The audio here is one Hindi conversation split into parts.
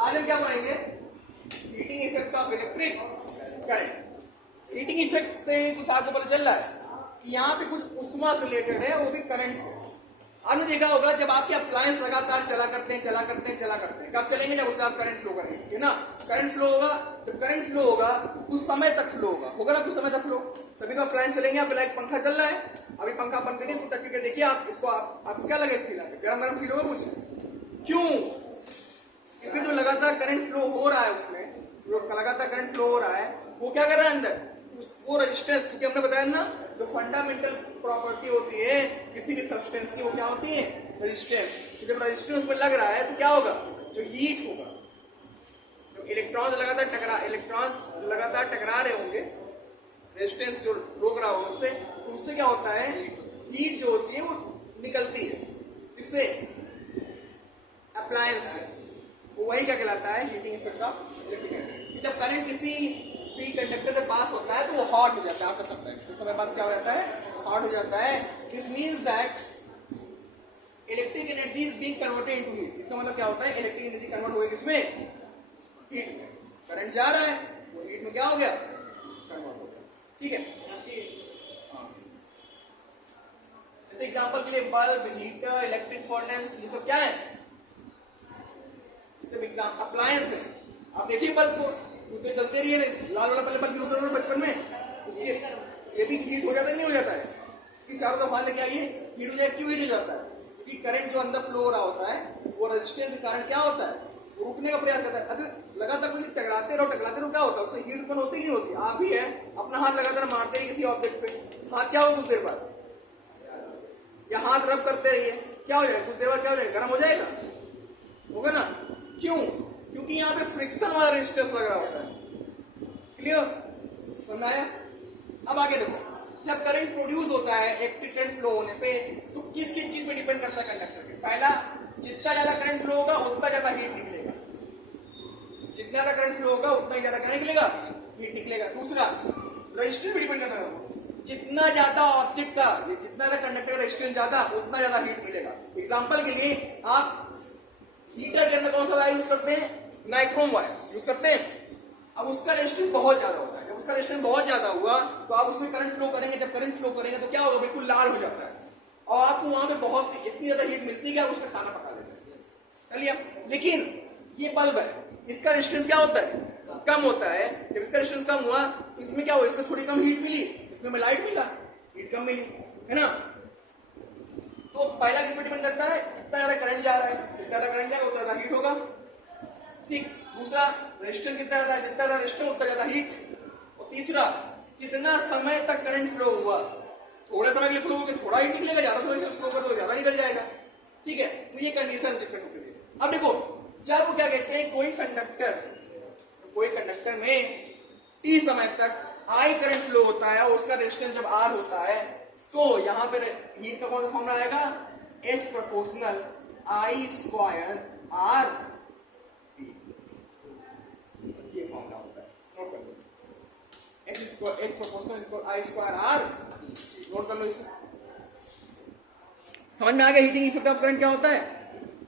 आज हम क्या पढ़ेंगे? Heating effect of electric current. Heating effect से कुछ आपको पता चल रहा है कि यहाँ पे कुछ उष्मा से रिलेटेड है, वो भी करंट से। आपने देखा होगा जब आपके अप्लायंस लगातार चला करते हैं कब चलेंगे? जब उसका आप करंट फ्लो करेंगे ना। करंट फ्लो होगा, जब करंट फ्लो होगा कुछ समय तक फ्लो होगा ना, कुछ समय तक फ्लो, तभी तो अप्लायंस चलेंगे। आप लाइक पंखा चल रहा है, अभी पंखा बंद करिए, इसको टच करके देखिए, आप इसको आपको क्या लगेगा? फील आएगा, गरम गरम फील होगा कुछ। क्यों? क्योंकि जो लगातार करंट फ्लो हो रहा है उसमें, जो लगातार करंट फ्लो हो रहा है वो क्या कर रहा है अंदर? वो रेजिस्टेंस, क्योंकि हमने बताया ना जो फंडामेंटल प्रॉपर्टी होती है किसी भी सब्सटेंस की, वो क्या होती है? रेजिस्टेंस। तो जब रेजिस्टेंस में लग रहा है तो क्या होगा? जो हीट होगा, जो इलेक्ट्रॉन्स लगातार टकरा रहे होंगे, रेजिस्टेंस जो रोक रहा होगा उससे, तो उससे क्या होता है? हीट जो होती है वो निकलती है। इससे अप्लायंस से, वो वही क्या कहलाता है? Heating effect of electric current. जब करंट किसी भी कंडक्टर से पास होता है तो वो हॉट हो जाता है आफ्टर सम टाइम, कुछ समय बाद क्या हो जाता है? हॉट हो जाता है। This means that electric energy is being converted into heat. इसका मतलब क्या होता है? इलेक्ट्रिक एनर्जी कन्वर्ट हो गई किसमें? हीट में। करंट जा रहा है वो हीट में क्या हो गया? कन्वर्ट हो गया। ठीक है, जैसे एग्जांपल के लिए बल्ब, हीटर, इलेक्ट्रिक फर्नेस, ये सब क्या है? ये सब एग्जांपल अप्लायंस है। आप देखिए बल्ब को, उसके चलते रहिए, लाल वाला बल्ब यूज करते थे बचपन में, उसके ये भी हीट हो जाता है नहीं हो जाता है? कि चारों तरफ हाथ लेके आइए, हीट हो जाए। क्यों हीट हो जाता है? क्योंकि करंट जो अंदर फ्लो हो रहा होता है वो रेजिस्टेंस के कारण क्या होता है? वो रुकने का प्रयास करता है। अभी लगातार कुछ टकराते रहो क्या होता है? उससे हीट उत्पन्न होती ही नहीं होती। आप ही है अपना हाथ लगातार मारते रहिए किसी ऑब्जेक्ट पे, हाथ क्या हो कुछ देर बाद, या हाथ रब करते रहिए, क्या हो जाएगा? कुछ देर बाद क्या हो जाएगा? गर्म हो जाएगा, होगा ना? क्यों? क्योंकि यहाँ पे फ्रिक्शन वाला रेजिस्टेंस लग रहा होता है। क्लियर? समझ आया? अब आगे देखो, जब करंट प्रोड्यूस होता है इलेक्ट्रिक करंट फ्लो होने पे, तो किस चीज पे डिपेंड करता है? कंडक्टर पे। पहला, जितना ज्यादा करंट फ्लो होगा उतना ज्यादा हीट निकलेगा। जितना ज्यादा करंट फ्लो होगा उतना ही ज्यादा क्या निकलेगा? हीट निकलेगा। दूसरा, रेजिस्टेंस पे डिपेंड करता है। जितना ज्यादा ऑब्जेक्ट का, जितना ज्यादा कंडक्टर का रेजिस्टेंस ज्यादा, उतना ज्यादा हीट मिलेगा। एग्जांपल के लिए आप हीटर के अंदर कौन सा वायर यूज करते हैं? नाइक्रोम वायर यूज करते हैं। अब उसका रेजिस्टेंस बहुत ज्यादा होता है। जब उसका रेजिस्टेंस बहुत ज्यादा हुआ तो आप उसमें करंट फ्लो करेंगे। जब करंट फ्लो करेंगे तो क्या होगा? बिल्कुल लाल हो जाता है, और आपको वहां पे बहुत सी इतनी ज्यादा हीट मिलती है कि आप उसमें खाना पका लेते हैं। चलिए, लेकिन ये बल्ब है, इसका रेजिस्टेंस क्या होता है? कम होता है। जब इसका रेजिस्टेंस कम हुआ तो इसमें क्या हुआ? इसमें थोड़ी कम हीट मिली, इसमें लाइट मिला, हीट कम मिली, है ना? तो पहला किस पे डिपेंड करता है? जितना ज्यादा करंट जा रहा है, जितना ज्यादा करंट जाएगा उतना ज्यादा हीट होगा। ठीक। दूसरा, रेजिस्टेंस कितना ज्यादा है, जितना ज्यादा रेजिस्टेंस उतना ज्यादा हीट। और तीसरा, कितना समय तक करंट फ्लो हुआ। थोड़े समय के लिए फ्लो होगा थोड़ा हीट निकलेगा, ज्यादा समय के लिए फ्लो कर तो ज्यादा निकल जाएगा। ठीक है, तो ये कंडीशन डिपेंड होती है। अब देखो, जब क्या कहते हैं कोई कंडक्टर में टी समय तक आई करंट फ्लो होता है और उसका रेजिस्टेंस जब आर होता है, तो यहाँ पे हीट का कौन सा फॉर्मूला आएगा? H proportional I square R, ये फॉर्मूला होता है, नोट कर लो। H proportional I square R, note कर लो इसे। समझ में आ गया हीटिंग इफेक्ट ऑफ करंट क्या होता है?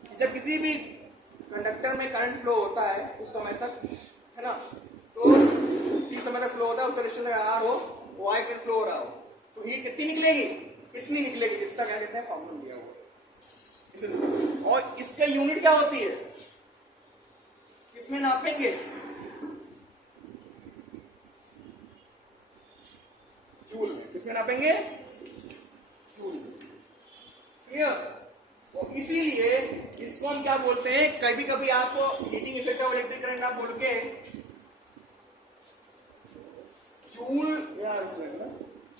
कि जब किसी भी कंडक्टर में करंट फ्लो होता है उस समय तक, है ना, तो टी समय तक फ्लो होता है, उसका रेजिस्टेंस R हो, वो I करंट फ्लो हो रहा हो, तो हीट कितनी निकलेगी? इतनी निकलेगी जितना क्या कहते हैं फॉर्मूला दिया हुआ। और इसका यूनिट क्या होती है? किसमें नापेंगे? जूल में। किसमें नापेंगे? जूल में। क्लियर? और इसीलिए इसको हम क्या बोलते हैं? कभी कभी आपको heating effect of electric current आप बोल के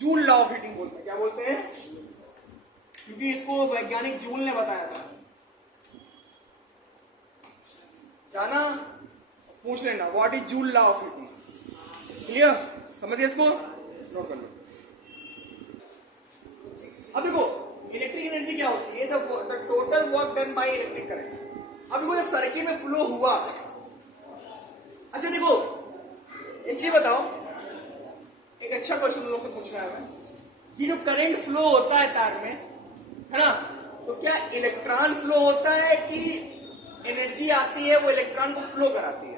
जूल लॉ ऑफ हीटिंग बोलते हैं। क्या बोलते हैं? क्योंकि इसको वैज्ञानिक जूल ने बताया था। जाना, पूछ लेना what is joule law of heating. Clear? समझिए इसको, नोट कर लो। अब देखो, इलेक्ट्रिक एनर्जी क्या होती है? The total work done by electric current. अब देखो, जब सर्किट में फ्लो हुआ, अच्छा देखो एक चीज बताओ, एक अच्छा क्वेश्चन लोग से पूछना है हमें, ये जो करंट फ्लो होता है तार में, है ना, तो क्या इलेक्ट्रॉन फ्लो होता है कि एनर्जी आती है वो इलेक्ट्रॉन को फ्लो कराती है।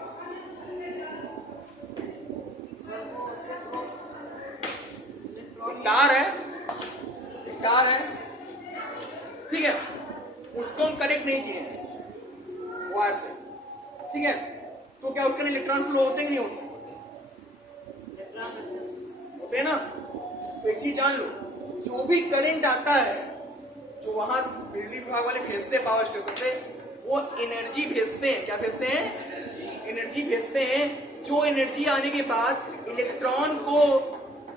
तार है, ठीक है, उसको हम कनेक्ट नहीं किए वायर से, ठीक है, तो क्या उसके इलेक्ट्रॉन फ्लो होते कि नहीं होते? होते हैं ना। तो एक चीज जान लो, जो भी करंट आता है, जो वहां बिजली विभाग वाले भेजते हैं पावर स्टेशन से, वो एनर्जी भेजते हैं। क्या भेजते हैं? एनर्जी भेजते हैं। जो एनर्जी आने के बाद इलेक्ट्रॉन को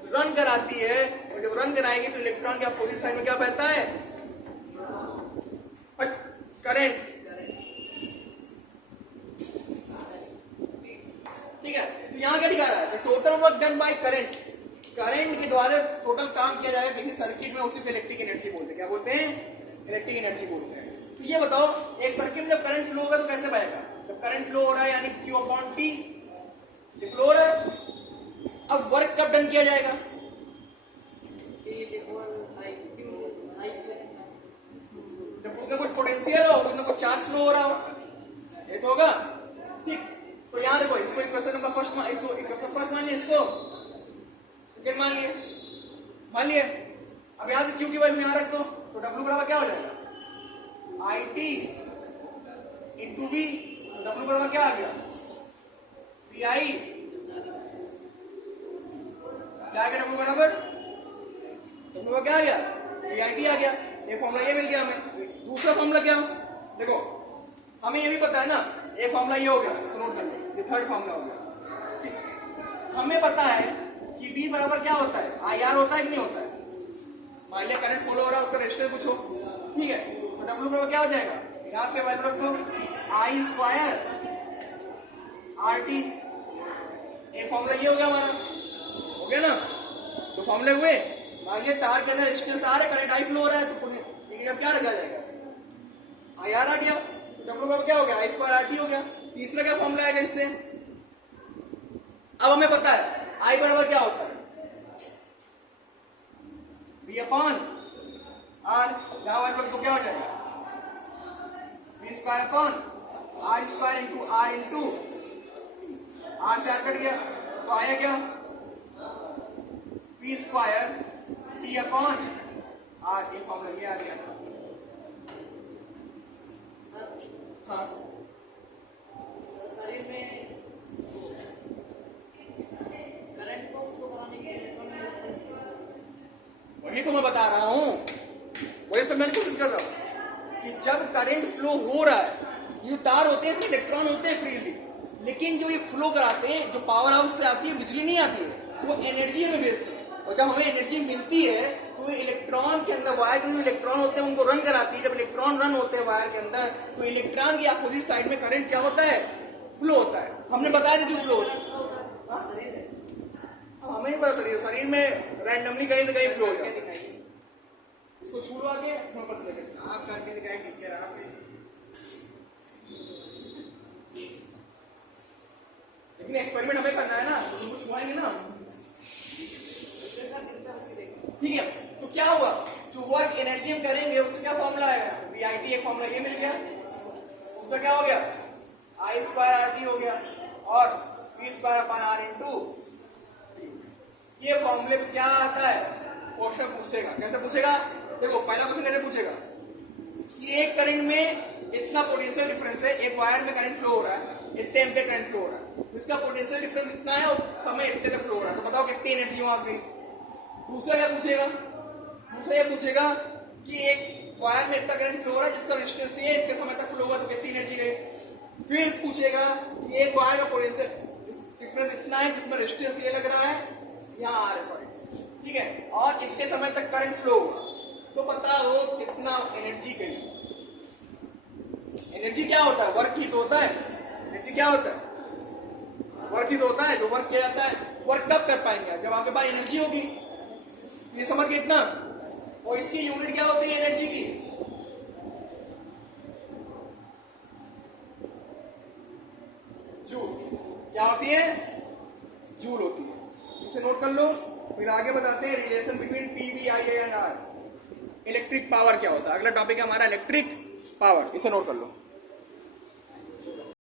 रन कराती है, और जब रन कराएंगे तो इलेक्ट्रॉन के अपोजिट साइड में क्या बहता है? करंट। ठीक है, तो यहां क्या दिखा रहा है? Total work done by current. Current के द्वारा टोटल काम किया जाएगा किसी सर्किट में, उसी को इलेक्ट्रिक एनर्जी बोलते हैं। क्या बोलते हैं? इलेक्ट्रिक एनर्जी बोलते हैं। तो ये बताओ, एक सर्किट में जब करंट फ्लो होगा तो कैसे बहेगा? जब करंट फ्लो हो रहा है यानी Q/T, ये फ्लो हो रहा है। अब वर्क कब डन किया जाएगा? जब उसका कुछ पोटेंशियल हो, उसमें कुछ चार्ज फ्लो हो रहा हो, ये तो होगा। ठीक, तो यहां देखो, इसको इक्वेशन नंबर फर्स्ट मान, इसको इक्वेशन फर्स्ट मान लिया, इसको सेकंड मान लिए। अब यहां से Q की वैल्यू यहां रख दो, तो W बराबर क्या हो जाएगा? IT into V। तो W बराबर क्या आ गया? VI। क्या आ गया W बराबर? W बराबर क्या आ गया? VIT आ गया। ये फॉर्मूला ये मिल गया हमें। दूसरा फॉर्मूला क्या? देखो, हमें ये भी पता है ना, ये फॉर्मूला ये हो गया, इसको नोट कर लो, ये थर्ड फॉर्मूला हो गया। हमें पता है कि B बराबर क्या होता है? IR होता है कि नहीं होता है? मान लिया करंट फ्लो हो रहा है, उसका रेजिस्टेंस पूछो, ठीक है, तो W बराबर क्या हो जाएगा? यहाँ पे वैल्यू रख दो, I² RT। ये फॉर्मूला ये हो गया हमारा, हो गया ना? तो फॉर्मूले हुए। मान लिया तार के अंदर रेजिस्टेंस R है, करंट I फ्लो हो रहा है, तो अब क्या रखा जाएगा? IR आ गया। तो W बराबर क्या हो गया? I² RT हो गया। तीसरा क्या फॉर्मूला आएगा इससे? अब हमें पता है I बराबर क्या होता है? V/R। जहां वैल्यू तो क्या हो जाएगा? V²/R² into R into R से R कट गया, तो आया क्या? V² T/R। ये फॉर्मूला ये आ गया। हाँ, शरीर में करंट को फ्लो कराने के लिए वही तो मैं बता रहा हूं, वही तो मैं कोशिश कर रहा हूं कि जब करंट फ्लो हो रहा है, ये तार होते हैं, इसमें इलेक्ट्रॉन होते हैं फ्रीली, लेकिन जो ये फ्लो कराते हैं, जो पावर हाउस से आती है, बिजली नहीं आती है, वो एनर्जी में भेजते हैं। और जब हमें एनर्जी मिलती है तो इलेक्ट्रॉन के अंदर, वायर में जो इलेक्ट्रॉन होते हैं उनको रन कराती है। जब इलेक्ट्रॉन रन होते हैं वायर के अंदर, तो इलेक्ट्रॉन की अपोजिट साइड में करंट क्या होता है? फ्लो होता है। हमने बताया था क्यों फ्लो होता है। हमें नहीं पता, शरीर में रैंडमली कहीं से कहीं फ्लो हो जाता है। इसको छू लो आगे, आप करके दिखाएं टीचर आप। लेकिन एक्सपेरिमेंट हमें करना है ना, तो तुमको छुआएंगे ना, ठीक है। तो क्या हुआ? जो वर्क एनर्जी हम करेंगे उसका क्या फॉर्मूला आएगा? VIT। एक फॉर्मूला ये मिल गया, उसका क्या हो गया? I² RT हो गया, और V²/R इंटू। ये फॉर्मूले क्या आता है? क्वेश्चन पूछेगा। कैसे पूछेगा? देखो, पहला क्वेश्चन कैसे पूछेगा कि एक करंट में इतना पोटेंशियल डिफरेंस है, एक वायर में करंट फ्लो हो रहा है, इतने एम्पीयर करंट फ्लो हो रहा है, इसका पोटेंशियल डिफरेंस इतना है और समय इतने तक फ्लो हो रहा है, तो बताओ कितनी एनर्जी वहां से गई? दूसरा क्या पूछेगा? दूसरा ये पूछेगा कि एक वायर में इतना करंट फ्लो हो रहा है, जिसका रेजिस्टेंस ये इतने समय तक फ्लो होगा, तो कितनी एनर्जी गई? फिर पूछेगा कि एक वायर का पोटेंशियल डिफरेंस इतना है, जिसमें रेजिस्टेंस ये लग रहा है, यहाँ आ रहा है, सॉरी, ठीक है, और इतने समय तक करंट फ्लो हुआ, तो पता हो कितना एनर्जी गई। एनर्जी क्या होता है? वर्क ही तो होता है। एनर्जी क्या होता है? वर्क ही तो होता है। जो वर्क किया जाता है, वर्क कब कर पाएंगे? जब आपके पास एनर्जी होगी। ये समझ गए इतना? और इसकी यूनिट क्या होती है एनर्जी की? जूल। क्या होती है? जूल होती है। इसे नोट कर लो, फिर आगे बताते हैं relation between PV, IA and R। Electric power क्या होता है? अगला टॉपिक है हमारा इलेक्ट्रिक पावर। इसे नोट कर लो।